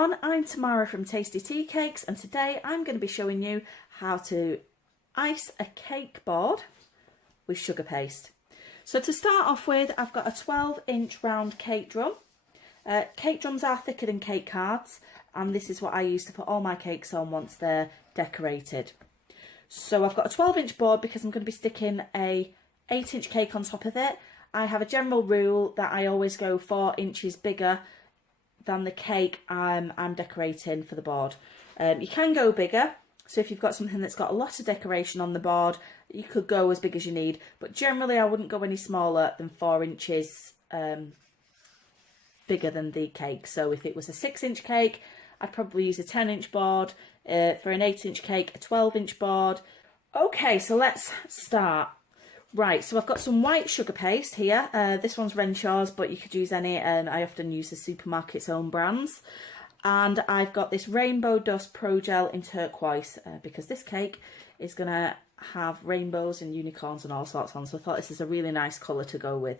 I'm Tamara from Tasty Tea Cakes, and today I'm going to be showing you how to ice a cake board with sugar paste. So to start off with, I've got a 12-inch round cake drum. Cake drums are thicker than cake cards, and this is what I use to put all my cakes on once they're decorated. So I've got a 12-inch board because I'm going to be sticking a 8-inch cake on top of it. I have a general rule that I always go 4 inches bigger than the cake I'm decorating for the board. You can go bigger, so if you've got something that's got a lot of decoration on the board, you could go as big as you need, but generally I wouldn't go any smaller than 4 inches bigger than the cake. So if it was a 6-inch cake, I'd probably use a 10-inch board. For an 8-inch cake, a 12-inch board. Okay, so let's start. Right, so I've got some white sugar paste here. This one's Renshaw's, but you could use any. I often use the supermarket's own brands. And I've got this Rainbow Dust Pro Gel in turquoise because this cake is going to have rainbows and unicorns and all sorts on. So I thought this is a really nice colour to go with.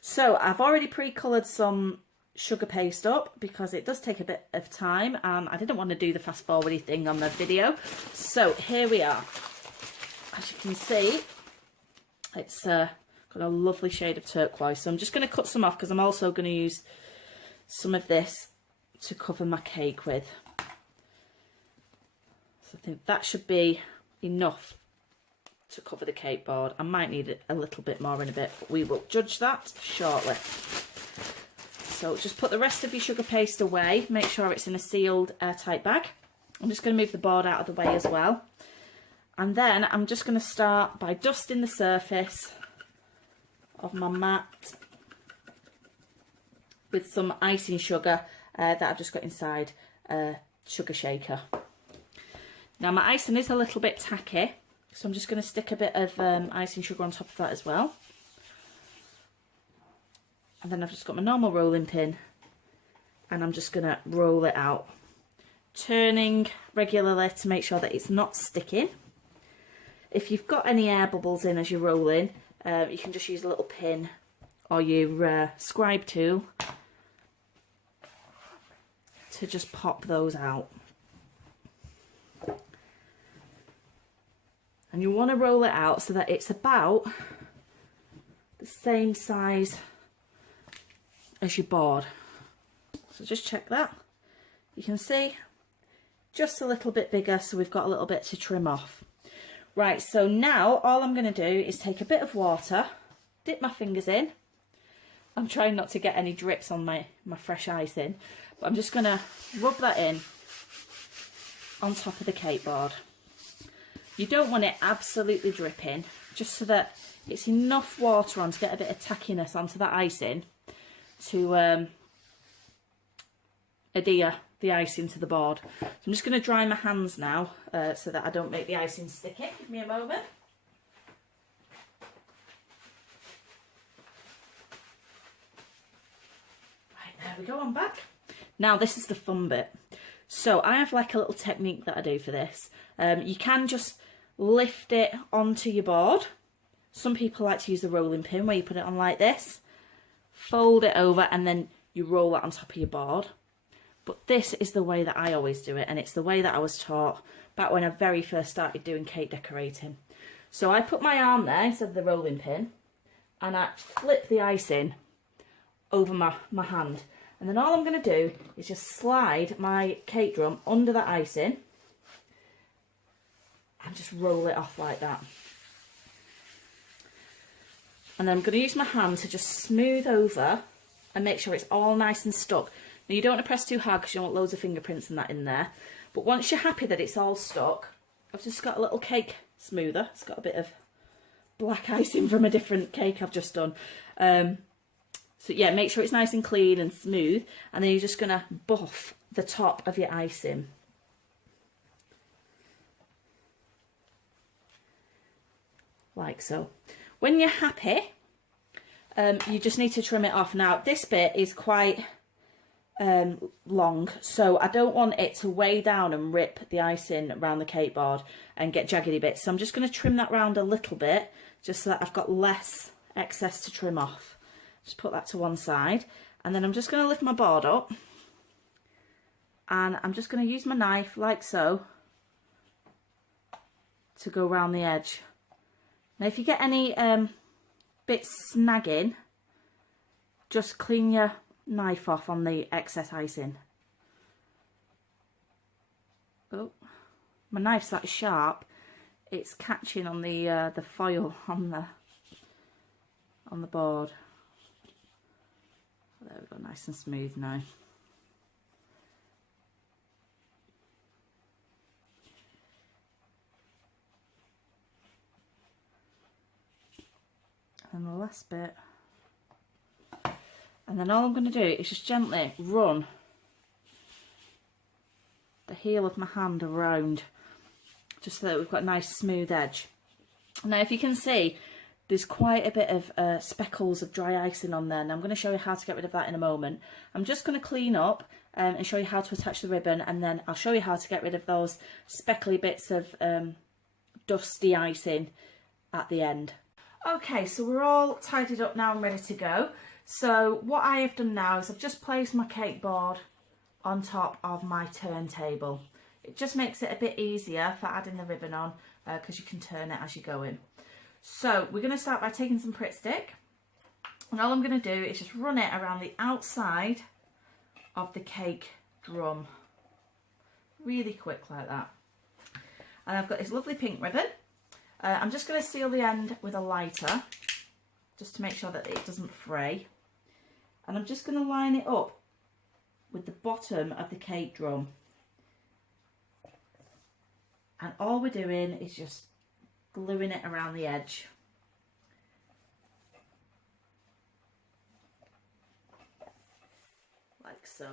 So I've already pre-coloured some sugar paste up because it does take a bit of time and I didn't want to do the fast forwardy thing on the video. So here we are. As you can see, it's got a lovely shade of turquoise. So I'm just going to cut some off because I'm also going to use some of this to cover my cake with. So I think that should be enough to cover the cake board. I might need a little bit more in a bit, but we will judge that shortly. So just put the rest of your sugar paste away. Make sure it's in a sealed airtight bag. I'm just going to move the board out of the way as well. And then I'm just going to start by dusting the surface of my mat with some icing sugar that I've just got inside a sugar shaker. Now my icing is a little bit tacky, so I'm just going to stick a bit of icing sugar on top of that as well. And then I've just got my normal rolling pin and I'm just going to roll it out, turning regularly to make sure that it's not sticking. If you've got any air bubbles in as you're rolling, you can just use a little pin or your scribe tool to just pop those out. And you want to roll it out so that it's about the same size as your board. So just check that. You can see just a little bit bigger, so we've got a little bit to trim off. Right, so now all I'm going to do is take a bit of water, dip my fingers in. I'm trying not to get any drips on my fresh icing, but I'm just going to rub that in on top of the cake board. You don't want it absolutely dripping, just so that it's enough water on to get a bit of tackiness onto that icing to adhere the icing to the board. So I'm just going to dry my hands now so that I don't make the icing sticky. Give me a moment. Right, there we go, I'm back. Now this is the fun bit. So I have like a little technique that I do for this. You can just lift it onto your board. Some people like to use the rolling pin where you put it on like this, fold it over and then you roll it on top of your board. But this is the way that I always do it, and it's the way that I was taught back when I very first started doing cake decorating. So I put my arm there instead of the rolling pin and I flip the icing over my hand. And then all I'm going to do is just slide my cake drum under that icing and just roll it off like that. And then I'm going to use my hand to just smooth over and make sure it's all nice and stuck. Now you don't want to press too hard because you don't want loads of fingerprints and that in there. But once you're happy that it's all stuck, I've just got a little cake smoother. It's got a bit of black icing from a different cake I've just done. So yeah, make sure it's nice and clean and smooth. And then you're just going to buff the top of your icing. Like so. When you're happy, you just need to trim it off. Now this bit is quite long, so I don't want it to weigh down and rip the icing around the cake board and get jaggedy bits. So I'm just going to trim that round a little bit just so that I've got less excess to trim off. Just put that to one side and then I'm just going to lift my board up and I'm just going to use my knife like so to go around the edge. Now if you get any bits snagging, just clean your knife off on the excess icing. Oh, my knife's that sharp, it's catching on the foil on the board. There we go, nice and smooth now. And the last bit. And then all I'm going to do is just gently run the heel of my hand around, just so that we've got a nice smooth edge. Now if you can see, there's quite a bit of speckles of dry icing on there, and I'm going to show you how to get rid of that in a moment. I'm just going to clean up and show you how to attach the ribbon, and then I'll show you how to get rid of those speckly bits of dusty icing at the end. Okay, so we're all tidied up now and ready to go. So what I have done now is I've just placed my cake board on top of my turntable. It just makes it a bit easier for adding the ribbon on because you can turn it as you go in. So we're going to start by taking some Pritt Stick, and all I'm going to do is just run it around the outside of the cake drum, really quick like that. And I've got this lovely pink ribbon. I'm just going to seal the end with a lighter just to make sure that it doesn't fray, and I'm just going to line it up with the bottom of the cake drum, and all we're doing is just gluing it around the edge. Like so.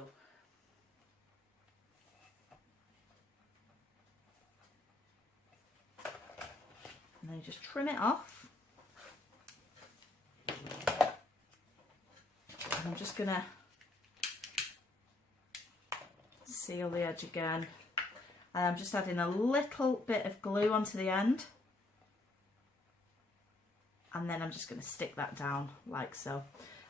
And then just trim it off. And I'm just going to seal the edge again. And I'm just adding a little bit of glue onto the end. And then I'm just going to stick that down like so.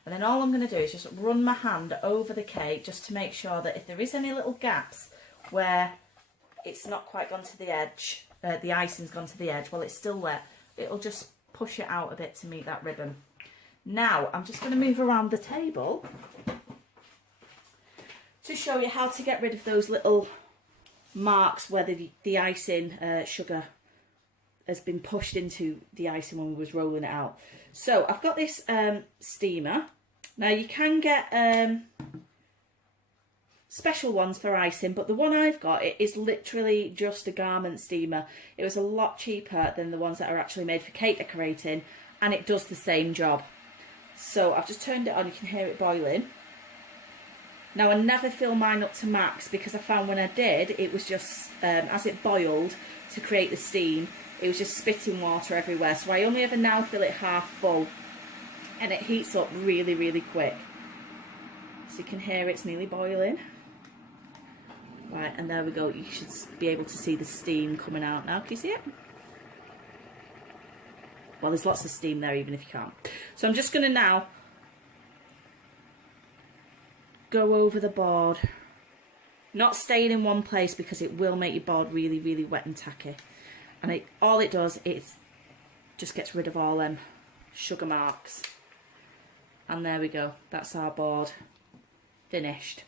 And then all I'm going to do is just run my hand over the cake just to make sure that if there is any little gaps where it's not quite gone to the edge, the icing's gone to the edge, well, it's still there, it'll just push it out a bit to meet that ribbon. Now I'm just going to move around the table to show you how to get rid of those little marks where the icing sugar has been pushed into the icing when we was rolling it out. So I've got this steamer. Now you can get special ones for icing, but the one I've got, it is literally just a garment steamer. It was a lot cheaper than the ones that are actually made for cake decorating, and it does the same job. So I've just turned it on, you can hear it boiling. Now I never fill mine up to max because I found when I did, it was just, as it boiled to create the steam, it was just spitting water everywhere. So I only ever now fill it half full, and it heats up really, really quick. So you can hear it's nearly boiling. Right, and there we go. You should be able to see the steam coming out now. Can you see it? Well, there's lots of steam there even if you can't. So I'm just going to now go over the board. Not staying in one place because it will make your board really, really wet and tacky. And all it does is just gets rid of all them sugar marks. And there we go. That's our board finished.